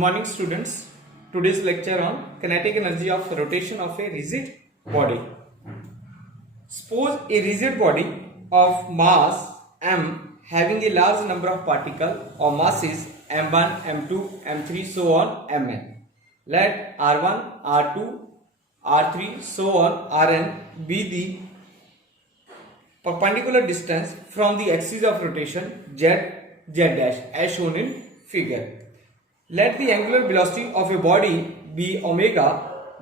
morning, students. Today's lecture on kinetic energy of rotation of a rigid body. Suppose a rigid body of mass m having a large number of particles or masses m1, m2, m3, so on mn. Let r1, r2, r3, so on rn be the perpendicular distance from the axis of rotation z dash as shown in figure. Let the angular velocity of a body be omega,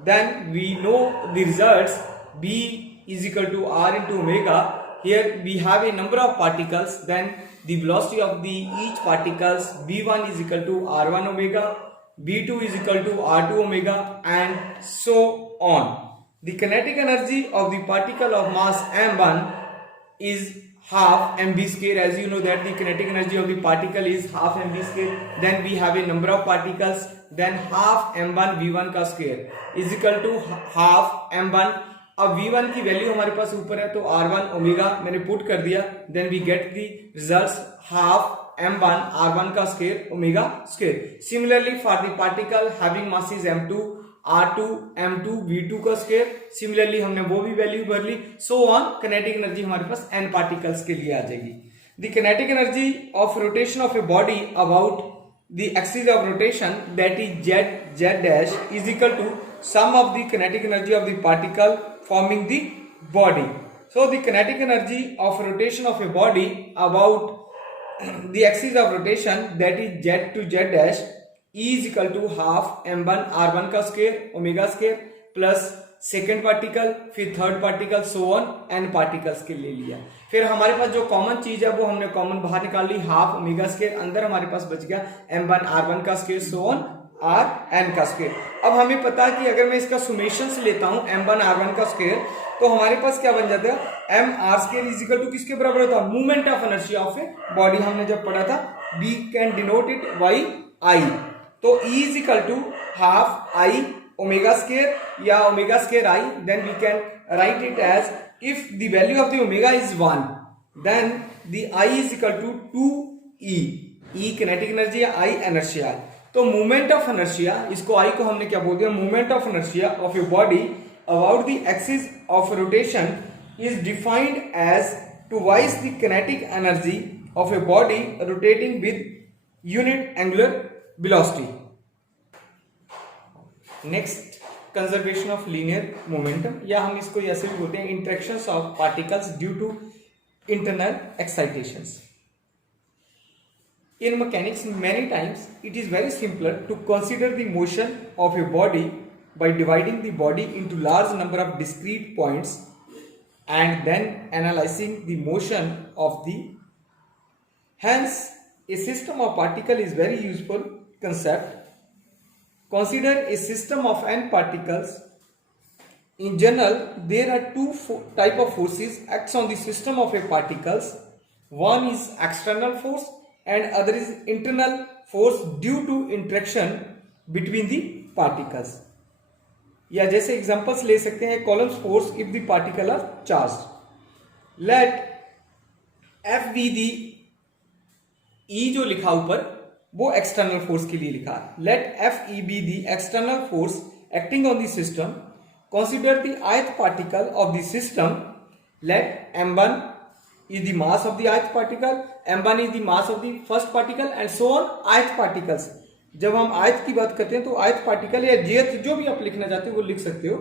then we know the results b is equal to r into omega. Here we have a number of particles, then the velocity of the each particles b1 is equal to r1 omega, b2 is equal to r2 omega, and so on. The kinetic energy of the particle of mass m1 is half mv square. As you know that the kinetic energy of the particle is half mv square. Then we have a number of particles, then half m1 v1 का square is equal to half m1. अब v1 की value हमारे पास ऊपर है तो r1 omega मैंने put कर दिया, then we get the results half m1 r1 का square omega square. Similarly for the particle having masses m2 r2 m2 v2 का स्क्वायर, सिमिलरली हमने वो भी वैल्यू भर ली. सो ऑन किनेटिक एनर्जी हमारे पास n पार्टिकल्स के लिए आ जाएगी. The kinetic energy of rotation of a body about the axis of rotation, that is z dash, is equal to sum of the kinetic energy of the particle forming the body. So the kinetic energy of rotation of a body about the axis of rotation, that is z to z dash, is equal to half m1 r1 का square omega square plus second particle, फिर third particle, so on n particles के ले लिया. फिर हमारे पास जो common चीज है वो हमने कॉमन बाहर निकाल ली, हाफ ओमेगा स्क्वायर. अंदर हमारे पास बच गया m1 r1 का स्क्वायर, सो ऑन rn का स्क्वायर. अब हमें पता है कि अगर मैं इसका सुमेशन से लेता हूं m1 r1 का स्क्वायर, तो हमारे पास क्या बन जाता है m r square is equal to किसके बराबर होता है, movement of inertia of a body. हमने जब पढ़ा था we can denote it by I. तो E is equal to half I omega square या omega square I. Then we can write it as if the value of the omega is 1, then the I is equal to 2E. E kinetic energy है, I inertia. तो movement of inertia, इसको I को हमने क्या बोल दिया, movement of inertia of a body about the axis of rotation is defined as twice the kinetic energy of a body rotating with unit angular velocity. Next, conservation of linear momentum, या हम इसको ऐसे भी बोलते हैं interactions of particles due to internal excitations. In mechanics many times it is very simpler to consider the motion of a body by dividing the body into large number of discrete points and then analyzing the motion of the. Hence a system of particle is very useful concept. Consider a system of n particles. In general, there are two type of forces acts on the system of a particles. One is external force and other is internal force due to interaction between the particles. या जैसे examples ले सकते हैं Coulomb's force if the particle are charged. Let F be the E जो लिखा ऊपर वो external force के लिए लिखा. Let F E be the external force acting on the system. Consider the ith particle of the system. Let m1 is the mass of the ith particle, m1 is the mass of the first particle and so on ith particles. जब हम ith की बात करते हैं तो ith particle या jth जो भी आप लिखना चाहते हो वो लिख सकते हो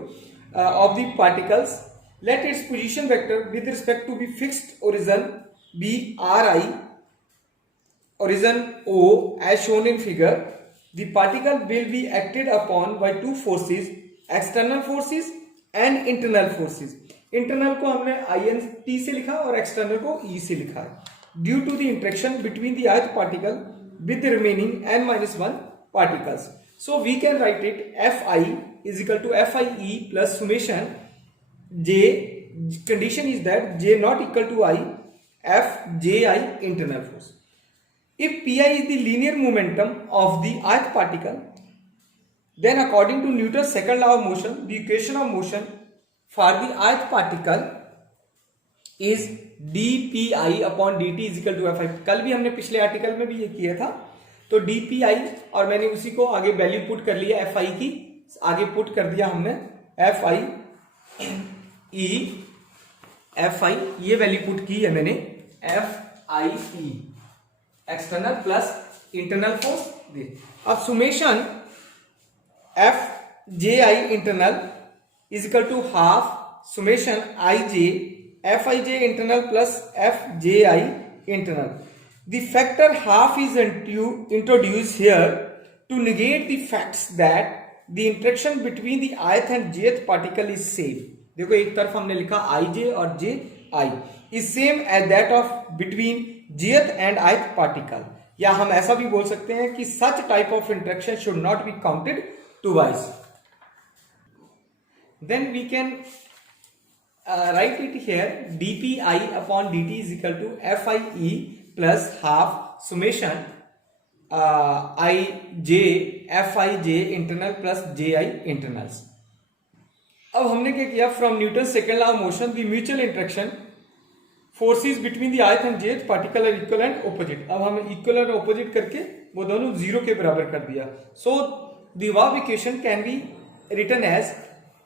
of the particles. Let its position vector with respect to be fixed origin be R I origin O as shown in figure. The particle will be acted upon by two forces, external forces and internal forces. Internal को हमने INT से लिखा और external को E से लिखा है. Due to the interaction between the ith particle with the remaining n-1 particles. So we can write it Fi is equal to Fie plus summation J. Condition is that J not equal to I, Fji internal force. If Pi is the linear momentum of the ith particle, then according to Newton's second law of motion, the equation of motion for the ith particle is dpi upon dt is equal to Fi. कल भी हमने पिछले article में भी ये किया था. तो DPI और मैंने उसी को आगे वैल्यू पुट कर लिया FI की, आगे पुट कर दिया हमने FI ये वैल्यू पुट की है मैंने FIE external plus internal force. अब summation FJI internal is equal to half summation Fij internal plus Fji internal. The factor half is introduced here to negate the facts that the interaction between the ith and jth particle is same. देखो एक तरफ हमने लिखा Ij और Ji is same as that of between jth and ith particle. या हम ऐसा भी बोल सकते हैं कि such type of interaction should not be counted twice. Then we can write it here, dpi upon dt is equal to FIE plus half summation Fij internal plus Ji internals. अब हमने क्या किया, from Newton second law of motion the mutual interaction forces between the ith and jth particle are equal and opposite. अब हम equal और opposite करके वो दोनों जीरो के बराबर कर दिया। So the above equation can be written as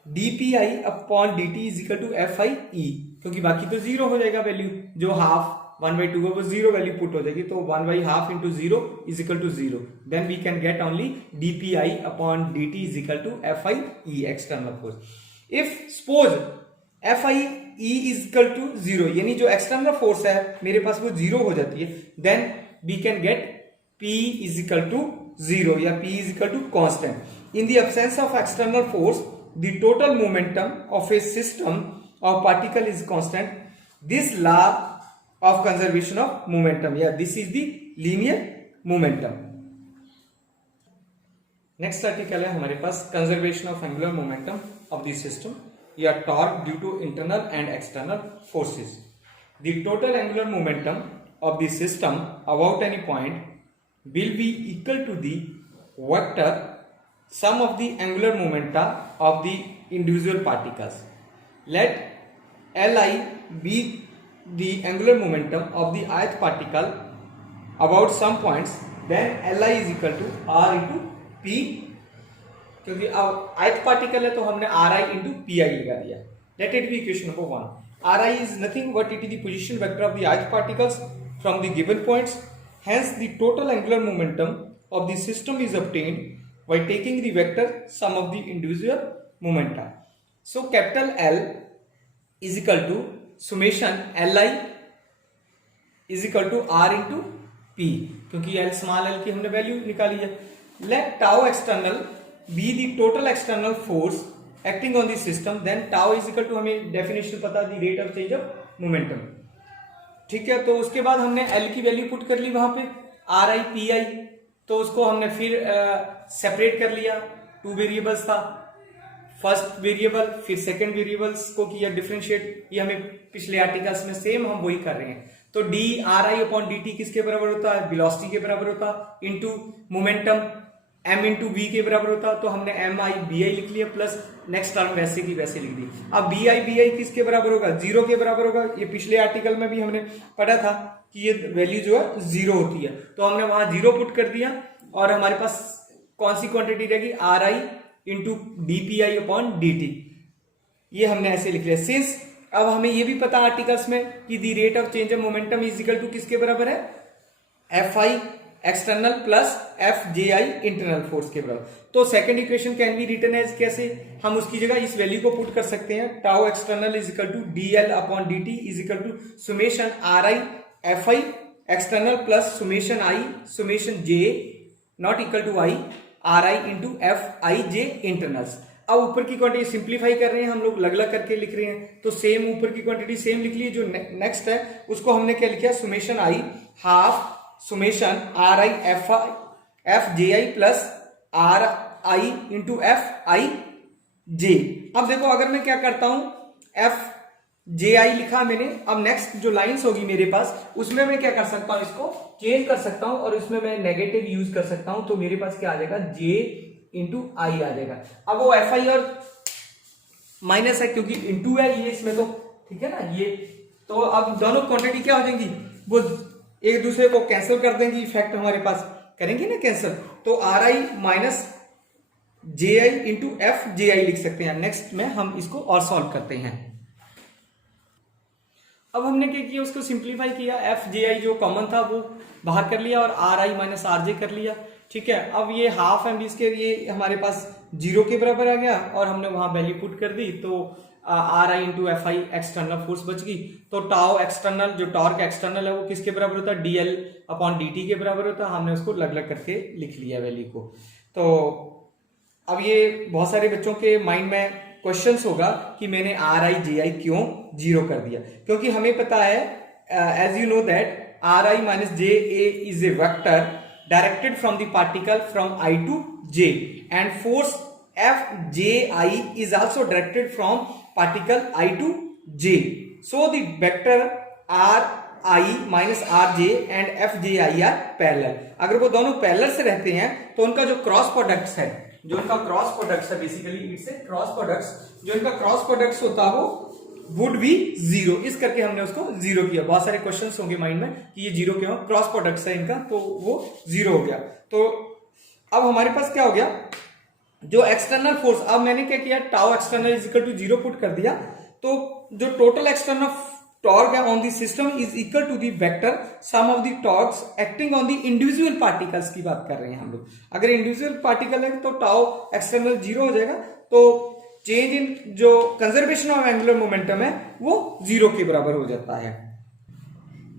dpi upon dt is equal to FIE, क्योंकि बाकी तो जीरो हो जाएगा वैल्यू, जो हाफ 1/2 है वो जीरो वैल्यू पुट हो जाएगी, तो 1/2 into zero is equal to zero. Then we can get only dpi upon dt is equal to FIE external force. If suppose FIE is equal to zero, यानी जो external force है मेरे पास वो zero हो जाती है, then we can get P is equal to zero या P is equal to constant. In the absence of external force the total momentum of a system of particle is constant. This law of conservation of momentum, yeah, this is the linear momentum. Next article है हमारे पास conservation of angular momentum of the system या torque due to internal and external forces. The total angular momentum of the system about any point will be equal to the vector sum of the angular momenta of the individual particles. Let Li be the angular momentum of the ith particle about some points, then Li is equal to R into P, क्योंकि अब ith particle है तो हमने Ri into Pi लगा दिया। Let it be equation number 1. Ri is nothing but it is the position vector of the ith particles from the given points. Hence the total angular momentum of the system is obtained by taking the vector sum of the individual momenta. So capital L is equal to summation Li is equal to R into P, क्योंकि L small l की हमने value निकाली है। Let tau external be the total external force acting on the system, then tau is equal to, हमें definition पता, the rate of change of momentum, ठीक है। तो उसके बाद हमने L की वैल्यू पुट कर ली वहां पे, Ri Pi, तो उसको हमने फिर सेपरेट कर लिया, टू वेरिएबल्स था, फर्स्ट वेरिएबल फिर सेकंड वेरिएबल्स को किया डिफरेंशिएट, ये हमें पिछले आर्टिकल्स में सेम हम वही कर रहे हैं। तो डी Ri अपॉन dt किसके बराबर होता है, वेलोसिटी के बराबर होता, into momentum m into v के बराबर होता, तो हमने mi bi लिख लिया, प्लस नेक्स्ट टर्म वैसे की वैसे लिख दी। अब bi किसके बराबर होगा, जीरो के बराबर होगा। ये पिछले आर्टिकल में भी हमने पढ़ा था कि ये वैल्यू जो है जीरो होती है, तो हमने वहां जीरो पुट कर दिया और हमारे पास कौन सी क्वांटिटी रहेगी, Ri into dpi upon dt, ये हमने ऐसे लिख लिया। सिंस अब हमें ये भी पता आर्टिकल्स में कि the rate of change of momentum is equal to किसके बराबर है, Fi external plus Fji internal force के बराबर। तो second equation can be written as, कैसे, हम उसकी जगह इस वैल्यू को पुट कर सकते हैं, tau external is equal to dl upon dt is equal to summation Ri Fi external plus summation I summation j not equal to I Ri into Fij internals. अब ऊपर की क्वांटिटी सिंप्लीफाई कर रहे हैं हम लोग, अलग अलग करके लिख रहे हैं, तो सेम ऊपर की क्वांटिटी सेम लिख ली। जो नेक्स्ट है उसको हमने क्या लिखा, summation I half summation Ri Fji plus Ri into Fij। अब देखो अगर मैं क्या करता हूं, Fji लिखा मैंने, अब नेक्स्ट जो लाइंस होगी मेरे पास उसमें मैं क्या कर सकता हूं, इसको चेंज कर सकता हूं और इसमें मैं नेगेटिव यूज कर सकता हूं, तो मेरे पास क्या आ जाएगा, j इंटू आई आ जाएगा। अब वो Fi और माइनस है क्योंकि इंटू है ये इसमें, तो ठीक है ना ये, तो अब दोनों क्वांटिटी क्या हो जाएंगी, वो एक दूसरे को कैंसिल कर देंगी, इफेक्ट हमारे पास करेंगे ना कैंसिल, तो R I minus J I into F J I लिख सकते हैं। नेक्स्ट में हम इसको और सॉल्व करते हैं। अब हमने क्या किया, उसको सिंप्लीफाई किया, एफ जे आई जो कॉमन था वो बाहर कर लिया और आर आई माइनस आर जे कर लिया। ठीक है, अब ये हाफ एम बी स्क्वायर ये हमारे पास 0 के बराबर आ गया और हमने वहां वैल्यू पुट कर दी, तो R I into F I external force बच गई। तो टाउ एक्सटर्नल जो टॉर्क एक्सटर्नल है वो किसके बराबर होता है, डीएल अपॉन डी के बराबर होता है। हमने उसको अलग अलग करके लिख लिया वैल्यू को। तो अब ये बहुत सारे बच्चों के माइंड में क्वेश्चंस होगा कि मैंने आर आई जे आई क्यों 0 कर दिया, क्योंकि हमें पता है as you know that R I minus J A is a vector directed from the particle from I to J and force F J I is also directed from particle I to J. So the vector R I minus R J and F J I are parallel. अगर वो दोनों parallel से रहते हैं तो उनका जो cross products है, जो इनका क्रॉस प्रोडक्ट्स है, basically it's a cross products, जो इनका क्रॉस प्रोडक्ट्स होता है वो वुड बी 0। इस करके हमने उसको 0 किया। बहुत सारे क्वेश्चंस होंगे माइंड में कि ये 0 क्यों, क्रॉस प्रोडक्ट्स है इनका, तो वो 0 हो गया। तो अब हमारे पास क्या हो गया, जो एक्सटर्नल फोर्स, अब मैंने क्या किया, tau external is equal to 0 put कर दिया। तो जो टोटल एक्सटर्नल टॉर्क है on the system is equal to the vector sum of the torques acting on the individual particles की बात कर रहे हैं हम लोग। अगर इंडिविजुअल पार्टिकल है तो टाउ एक्सटर्नल 0 हो जाएगा, तो चेंज इन जो कंजर्वेशन ऑफ एंगुलर मोमेंटम है वो 0 के बराबर हो जाता है।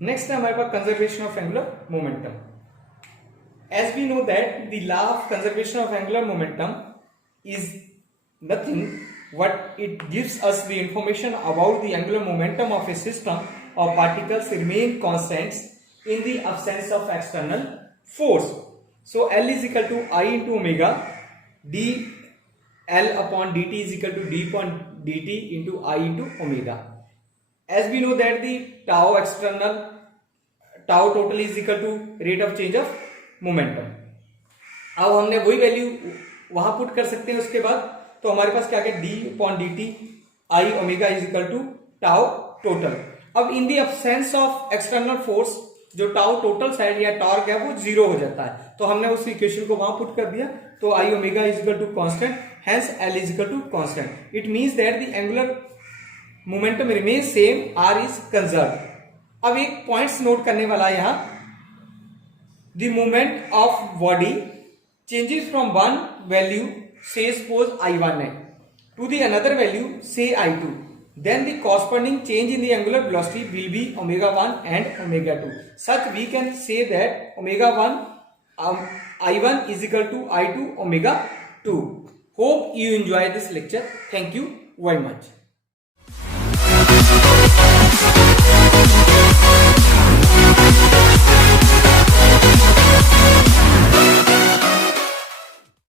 नेक्स्ट है हमारे पास conservation of angular momentum. As we know that the law of conservation of angular momentum is nothing but it gives us the information about the angular momentum of a system of particles remain constants in the absence of external force. So L is equal to I into omega d L upon dt is equal to d upon dt into I into omega. As we know that the tau external tau total is equal to rate of change of momentum. अब हमने वही value वहां put कर सकते हैं उसके बाद, तो हमारे पास क्या गया, D upon D T I omega is equal to tau total. अब in the absence of external force जो टाउ टोटल साइड या टॉर्क है वो 0 हो जाता है, तो हमने उस इक्वेशन को वहां पुट कर दिया। तो I omega is equal to constant, hence L is equal to constant. It means that the angular momentum remain same, R is conserve. अब एक पॉइंट्स नोट करने वाला है यहाँ, the moment of body changes from one value, say suppose I1 है, to the another value say I2, then the corresponding change in the angular velocity will be omega 1 and omega 2. Such we can say that omega 1 I1 is equal to I2 omega 2. Hope you enjoy this lecture. Thank you very much.